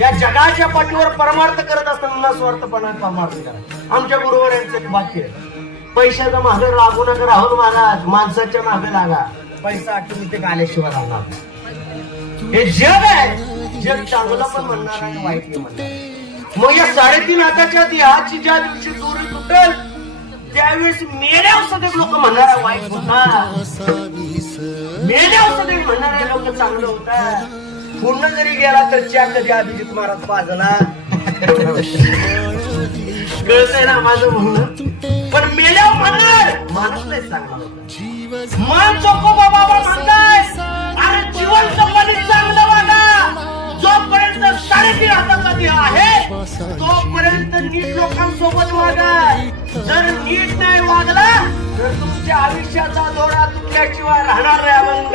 या जगाच्या पाठीवर परमार्थ करत असताना स्वार्थपणा परमार्थ करा. आमच्या गुरुवर यांचं वाक्य आहे, पैशाचा मागे लागू नका राहुल महाराज, माणसाच्या मागे लागा. पैसा आठवून इथे आल्याशिवाय राहणार. हे जग आहे, जग चांगलं पण म्हणणार आहे, वाईट पण म्हणणार. मग या 3.5 हाताच्या देहाची ज्या दिवशी दोरी तुटेल त्यावेळेस मेल्यावर सदैव लोक म्हणणार आहे वाईट होता, मेल्यावर सदैव म्हणणार आहे लोक चांगलं होता. पूर्ण जरी गेला तर च्या कधी अभिजित महाराज बाजला. कळतंय ना माझं म्हणणं. पण मेल्यावर म्हणणार माणूस नाही चांगला होता. मन चोखोबा बाबा म्हणताय, अरे जिवंतपणे चांगलं वागा. जोपर्यंत 3.5 हाताचा देह आहे तोपर्यंत नीट लोकांसोबत वागा. जर नीट नाही वागला तर तुमच्या आयुष्याचा दोरा तुटल्याशिवाय राहणार नाही. अभंग